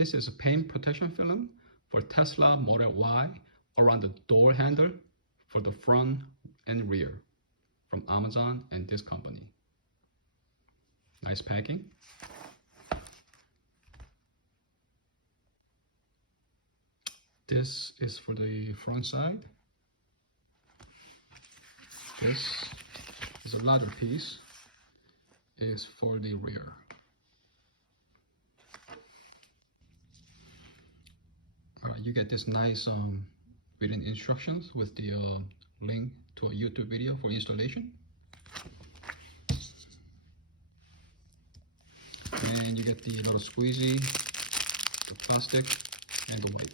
This is a paint protection film for Tesla Model Y around the door handle for the front and rear from Amazon and this company. Nice packing. This is for the front side. This is a ladder piece. Is for the rear. You get this nice written instructions with the link to a YouTube video for installation. And you get the little squeezy, the plastic, and the white.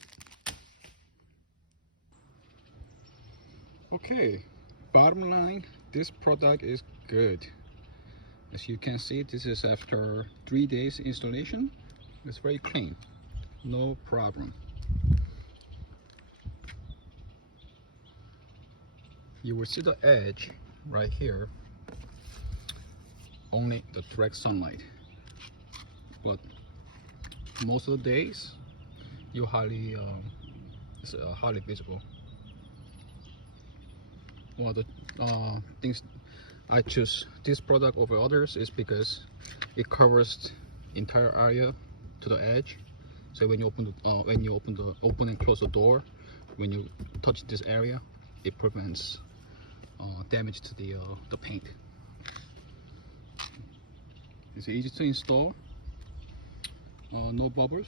Okay, bottom line, this product is good. As you can see, this is after 3 days installation. It's very clean, no problem. You will see the edge right here, only the direct sunlight. But most of the days, it's hardly visible. One of the things I choose this product over others is because it covers the entire area to the edge. So when you open and close the door, when you touch this area, it prevents damage to the paint. It's easy to install. No bubbles.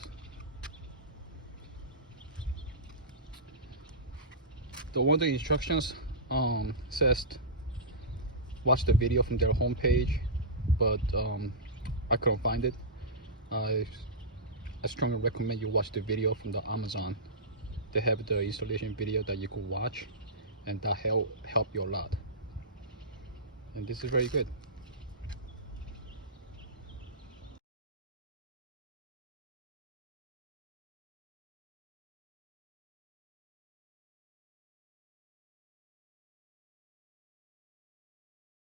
One of the instructions says watch the video from their homepage, but I couldn't find it. I strongly recommend you watch the video from the Amazon. They have the installation video that you could watch, and that help you a lot. And this is very good.